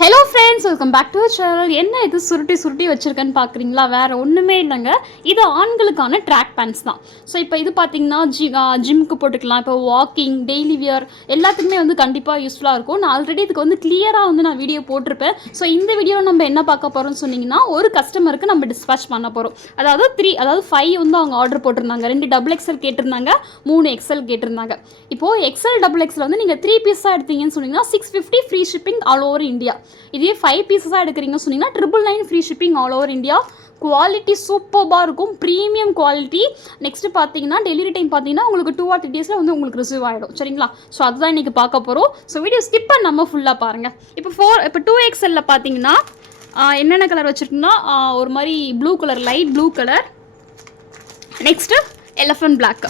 hello friends. Friends welcome back to channel என்ன இது சுருட்டி சுருட்டி வச்சுருக்கேன்னு பார்க்குறீங்களா வேறு ஒன்றுமே இல்லைங்க. இது ஆண்களுக்கான ட்ராக் பேண்ட்ஸ் தான். ஸோ இப்போ இது பார்த்தீங்கன்னா ஜி ஜிம்க்கு போட்டுக்கலாம். இப்போ வாக்கிங் டெய்லி வியர் எல்லாத்துக்குமே வந்து கண்டிப்பாக யூஸ்ஃபுல்லாக இருக்கும். நான் ஆல்ரெடி இதுக்கு வந்து கிளியராக வந்து நான் வீடியோ போட்டிருப்பேன். ஸோ இந்த வீடியோ நம்ம என்ன பார்க்க போகிறோம்னு சொன்னிங்கன்னா ஒரு கஸ்டமருக்கு நம்ம டிஸ்பேச் பண்ண போகிறோம் அதாவது த்ரீ அதாவது ஃபைவ் வந்து அவங்க ஆர்டர் போட்டிருந்தாங்க. ரெண்டு டபுள் எக்ஸல் கேட்டிருந்தாங்க மூணு எக்ஸல் கேட்டிருந்தாங்க. இப்போது எக்ஸல் டபுள் எக்ஸல் வந்து நீங்கள் த்ரீ பீஸாக எடுத்தீங்கன்னு சொன்னீங்கன்னா six fifty free shipping all over India இதே ஃபைவ் பீஸஸாக எடுக்கிறீங்கன்னு சொன்னீங்கன்னா triple nine free shipping all over India quality சூப்பராக இருக்கும். ப்ரீமியம் குவாலிட்டி நெக்ஸ்ட்டு பார்த்தீங்கன்னா டெலிவரி டைம் பார்த்தீங்கன்னா உங்களுக்கு டூ ஆர் த்ரீ டேஸில் வந்து உங்களுக்கு ரிசீவ் ஆகிடும் சரிங்களா? ஸோ அதுதான் இன்றைக்கி பார்க்க போகிறோம் ஸோ வீடியோ ஸ்கிப் நம்ம ஃபுல்லாக பாருங்கள் இப்போ ஃபோர் இப்போ டூ எக்ஸ்எல்ல பார்த்தீங்கன்னா என்னென்ன கலர் வச்சுருக்குன்னா ஒரு மாதிரி blue colour light blue colour next elephant black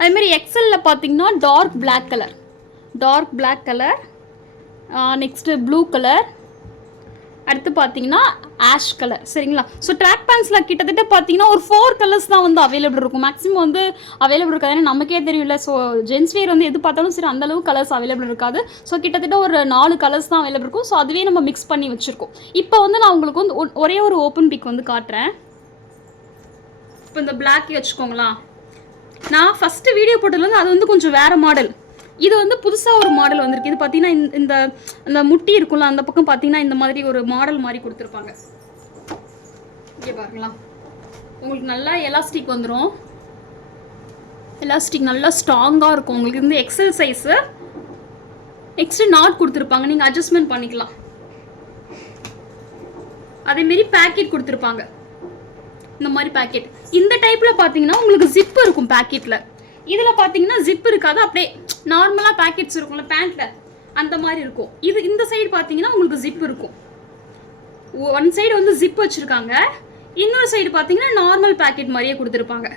அதேமாரி எக்ஸலில் பார்த்தீங்கன்னா dark black colour dark black colour next blue colour அடுத்து பார்த்தீங்கன்னா ஆஷ் கலர் சரிங்களா? ஸோ ட்ராக் பேண்ட்ஸில் கிட்டத்தட்ட பார்த்தீங்கன்னா ஒரு ஃபோர் கலர்ஸ் தான் வந்து அவைலபிள் இருக்கும். மேக்ஸிமம் வந்து அவைலபிள் இருக்காது. ஏன்னா நமக்கே தெரியல ஸோ ஜென்ஸ் வேர் வந்து எது பார்த்தாலும் சரி அந்தளவு கலர்ஸ் அவைலபிள் இருக்காது. ஸோ கிட்டத்தட்ட ஒரு நாலு கலர்ஸ் தான் அவைலபிள் இருக்கும். ஸோ அதுவே நம்ம மிக்ஸ் பண்ணி வச்சுருக்கோம். இப்போ வந்து நான் உங்களுக்கு வந்து ஒரே ஒரு ஓப்பன் பிக் வந்து காட்டுறேன். இப்போ இந்த பிளாக் வச்சுக்கோங்களா நான் ஃபஸ்ட்டு வீடியோ போட்டதுலேருந்து அது வந்து கொஞ்சம் வேறு மாடல் இது வந்து புதுசாக ஒரு மாடல் வந்திருக்கு. இது பார்த்தீங்கன்னா இந்த- இந்த முட்டி இருக்கும்ல அந்த பக்கம் பார்த்தீங்கன்னா இந்த மாதிரி ஒரு மாடல் மாதிரி கொடுத்துருப்பாங்க. இங்கே பாருங்களா உங்களுக்கு நல்லா எலாஸ்டிக் வந்துடும் எலாஸ்டிக் நல்லா ஸ்ட்ராங்காக இருக்கும். உங்களுக்கு வந்து எக்ஸல் சைஸு நெக்ஸ்ட்டு நாட் கொடுத்துருப்பாங்க. நீங்கள் அட்ஜஸ்ட்மெண்ட் பண்ணிக்கலாம். அதேமாரி பேக்கெட் கொடுத்துருப்பாங்க. இந்த மாதிரி பேக்கெட் இந்த டைப்பில் பார்த்தீங்கன்னா உங்களுக்கு ஜிப் இருக்கும் பேக்கெட்டில் இதில் பார்த்தீங்கன்னா ஜிப் இருக்காது. அப்படியே நார்மலாக பேக்கெட்ஸ் இருக்கும்ல பேண்ட்டில் அந்த மாதிரி இருக்கும். இது இந்த சைடு பார்த்தீங்கன்னா உங்களுக்கு ஜிப் இருக்கும். ஒன் சைடு வந்து ஜிப் வச்சுருக்காங்க. இன்னொரு சைடு பார்த்தீங்கன்னா நார்மல் பேக்கெட் மாதிரியே கொடுத்துருப்பாங்க.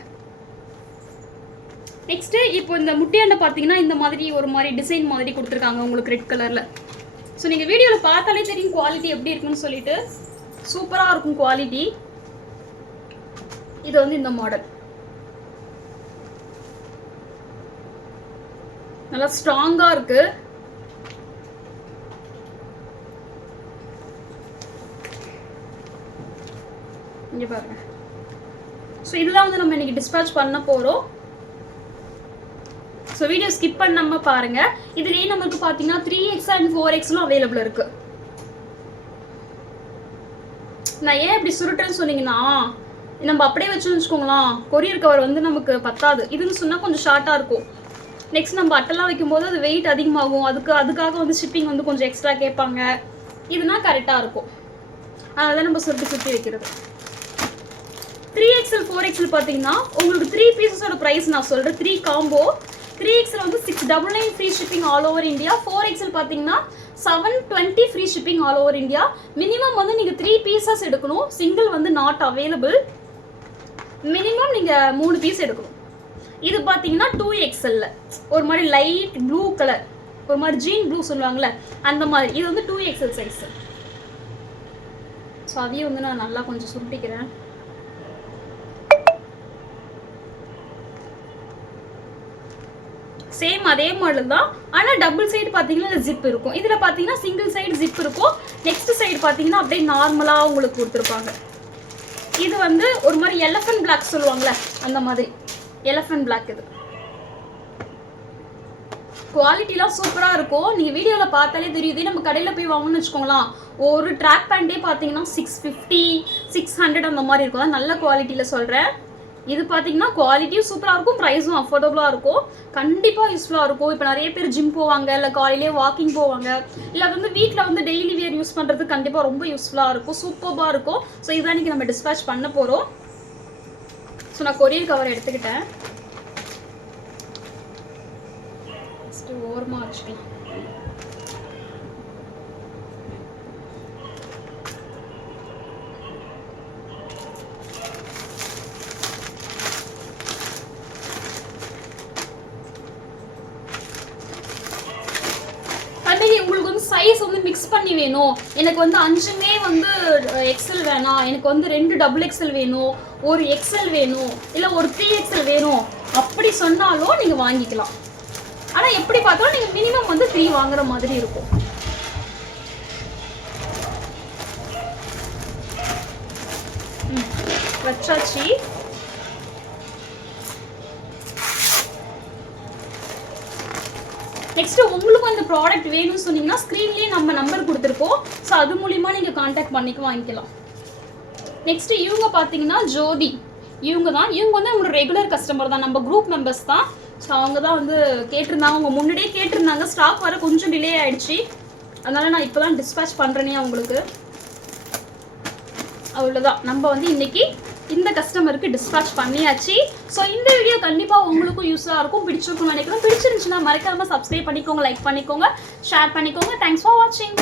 நெக்ஸ்ட்டு இப்போ இந்த முட்டையாண்டை பார்த்தீங்கன்னா இந்த மாதிரி ஒரு மாதிரி டிசைன் மாதிரி கொடுத்துருக்காங்க உங்களுக்கு ரெட் கலரில் ஸோ நீங்கள் வீடியோவில் பார்த்தாலே தெரியும் குவாலிட்டி எப்படி இருக்குன்னு சொல்லிட்டு. சூப்பராக இருக்கும் குவாலிட்டி இது வந்து இந்த மாடல் நல்லா ஸ்ட்ராங்காக இருக்கு. இங்கே பாருங்க. ஸோ இதுதான் வந்து நம்ம இன்னைக்கு டிஸ்பேச் பண்ண போகிறோம் ஸோ வீடியோ ஸ்கிப் பண்ணாம பாருங்க. இதுலேயே நமக்கு பார்த்தீங்கன்னா த்ரீ எக்ஸ் அண்ட் ஃபோர் எக்ஸ்லும் அவைலபிள் இருக்கு. நான் ஏன் இப்படி சுருட்டுறேன்னு சொன்னீங்கன்னா நம்ம அப்படியே வச்சு வச்சுக்கோங்களேன் கொரியர் கவர் வந்து நமக்கு பத்தாது. இதுன்னு சொன்னால் கொஞ்சம் ஷார்ட்டாக இருக்கும். நெக்ஸ்ட் நம்ம அட்டெல்லாம் வைக்கும்போது அது வெயிட் அதிகமாகும். அதுக்கு அதுக்காக வந்து ஷிப்பிங் வந்து கொஞ்சம் எக்ஸ்ட்ரா கேட்பாங்க. இதுனா கரெக்டாக இருக்கும். அதை நம்ம சுருட்டி சுற்றி வைக்கிறது. த்ரீ எக்ஸல் ஃபோர் எக்ஸல் பார்த்தீங்கன்னா உங்களுக்கு த்ரீ பீசஸோட ப்ரைஸ் நான் சொல்கிறேன் த்ரீ காம்போ த்ரீ எக்ஸ்எல் வந்து six double nine free shipping all over India four XL பார்த்தீங்கன்னா seven twenty free shipping all over India minimum வந்து நீங்கள் த்ரீ பீசஸ் எடுக்கணும். சிங்கிள் வந்து நாட் அவைலபிள் மினிமம் நீங்கள் மூணு பீஸ் எடுக்கணும். இது பார்த்தீங்கன்னா டூ எக்ஸ்எல்ல ஒரு மாதிரி லைட் ப்ளூ கலர் ஒரு மாதிரி ஜீன் ப்ளூ சொல்லுவாங்கல்ல அந்த மாதிரி. இது வந்து டூ எக்ஸ்எல் சைஸ் ஸோ அதையும் வந்து நான் நல்லா கொஞ்சம் சுருட்டிக்கிறேன். சேம் அதே மாடல் தான் ஆனால் டபுள் சைடு பார்த்தீங்கன்னா ஜிப் இருக்கும். இதில் பார்த்தீங்கன்னா சிங்கிள் சைடு ஜிப் இருக்கும். நெக்ஸ்ட் சைடு பார்த்தீங்கன்னா அப்படியே நார்மலாக உங்களுக்கு கொடுத்துருப்பாங்க. இது வந்து ஒரு மாதிரி எலஃபண்ட் பிளாக் சொல்லுவாங்கள்ல அந்த மாதிரி. எலஃபண்ட் பிளாக் இது. குவாலிட்டிலாம் சூப்பராக இருக்கும். நீங்கள் வீடியோவில் பார்த்தாலே தெரியுது. நம்ம கடையில் போய் வாங்கணும்னு வச்சுக்கோங்களேன். ஒரு ட்ராக் பேண்டே பார்த்தீங்கன்னா சிக்ஸ் ஃபிஃப்டி சிக்ஸ் ஹண்ட்ரட் அந்த மாதிரி இருக்கும். அதான் நல்ல குவாலிட்டியில் சொல்கிறேன் இது பார்த்தீங்கன்னா குவாலிட்டியும் சூப்பராக இருக்கும். ப்ரைஸும் அஃபோர்டபுளாக இருக்கும். கண்டிப்பாக யூஸ்ஃபுல்லாக இருக்கும். இப்போ நிறைய பேர் ஜிம் போவாங்க இல்லை காலையிலேயே வாக்கிங் போவாங்க இல்லை வந்து வீட்டில் வந்து டெய்லி வியர் யூஸ் பண்ணுறது கண்டிப்பாக ரொம்ப யூஸ்ஃபுல்லாக இருக்கும். சூப்பராக இருக்கும். ஸோ இதான் இன்றைக்கி நம்ம டிஸ்பேச் பண்ண போகிறோம் ஸோ நான் கொரியர் கவர் எடுத்துக்கிட்டேன். ஃபஸ்ட்டு ஓரமாக வச்சுக்கலாம் சைஸ் வந்து மிக்ஸ் பண்ணி வேணும். எனக்கு வந்து அஞ்சுமே வந்து எக்ஸ்எல் வேணாம். எனக்கு வந்து ரெண்டு டபுள் எக்ஸ்எல் வேணும் ஒரு எக்ஸ்எல் வேணும் இல்லை ஒரு த்ரீ எக்ஸ்எல் வேணும். அப்படி சொன்னாலும் நீங்கள் வாங்கிக்கலாம். ஆனால் எப்படி பார்த்தாலும் நீங்கள் மினிமம் வந்து த்ரீ வாங்குற மாதிரி இருக்கும். வச்சாச்சு. நெக்ஸ்ட் உங்களுக்கும் அந்த ப்ராடக்ட் வேணும்னு சொன்னீங்கன்னா ஸ்க்ரீன்லேயே நம்ம நம்பர் கொடுத்துருக்கோம். ஸோ அது மூலிமா நீங்கள் காண்டாக்ட் பண்ணிக்க வாங்கிக்கலாம். நெக்ஸ்ட் இவங்க பார்த்தீங்கன்னா ஜோதி. இவங்க தான். இவங்க வந்து நம்மளோட ரெகுலர் கஸ்டமர் தான். நம்ம குரூப் மெம்பர்ஸ் தான். ஸோ அவங்க தான் வந்து கேட்டிருந்தாங்க. அவங்க முன்னாடியே கேட்டிருந்தாங்க. ஸ்டாக் வர கொஞ்சம் டிலே ஆயிடுச்சு. அதனால நான் இப்போ தான் டிஸ்பேச் பண்ணுறேனே அவங்களுக்கு. அவ்வளோதான் நம்ம வந்து இன்னைக்கு இந்த கஸ்டமருக்கு டிஸ்பேச் பண்ணியாச்சு. ஸோ இந்த வீடியோ கண்டிப்பாக உங்களுக்கும் யூஸாக இருக்கும். பிடிச்சிருக்கும்னு நினைக்கிறோம் பிடிச்சிருந்துச்சுன்னா மறக்காமல் சப்ஸ்கிரைப் பண்ணிக்கோங்க லைக் பண்ணிக்கோங்க ஷேர் பண்ணிக்கோங்க. தேங்க்ஸ் ஃபார் வாட்சிங்